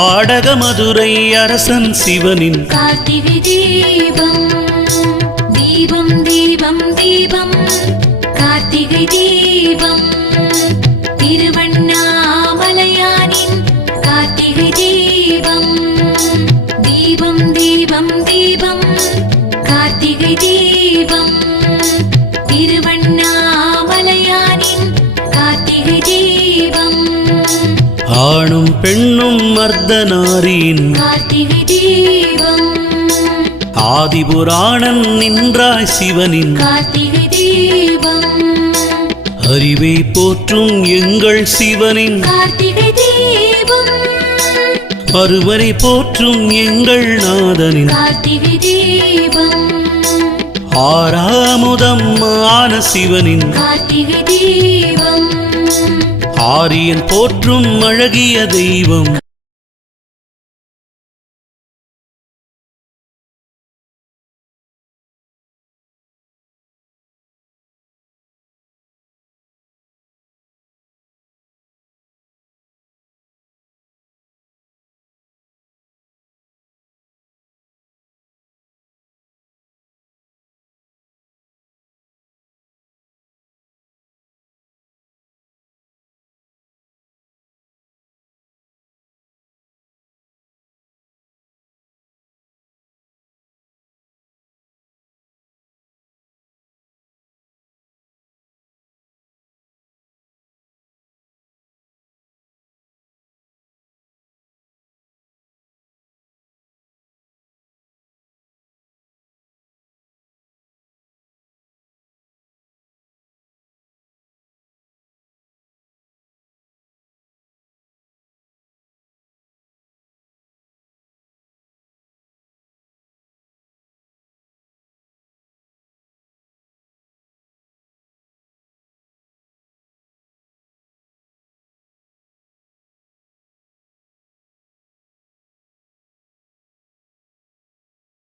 ஆடக மதுரை அரசன் சிவனின் கார்த்திகை தீபம் தீபம் தீபம் தீபம் கார்த்திகை தீபம் திருவண்ணாமலையானின் கார்த்திகை தீபம் தீபம் தீபம் தீபம் கார்த்திகை தீபம் திருவண்ணாமலையானின் கார்த்திகை தீபம் ஆணும் பெண்ணும் மர்தனாரின் கார்த்திகை தீபம் ஆதிபுராணன் நின்றாய் சிவனின் கார்த்திகை தீபம் அறிவை போற்றும் எங்கள் சிவனின் கார்த்திகை தீபம் அறுவரை போற்றும் எங்கள் நாதனின் கார்த்திகை தீபம் ஆறாமுதம் ஆன சிவனின் கார்த்திகை தீபம் ஆரியன் போற்றும் அழகிய தெய்வம்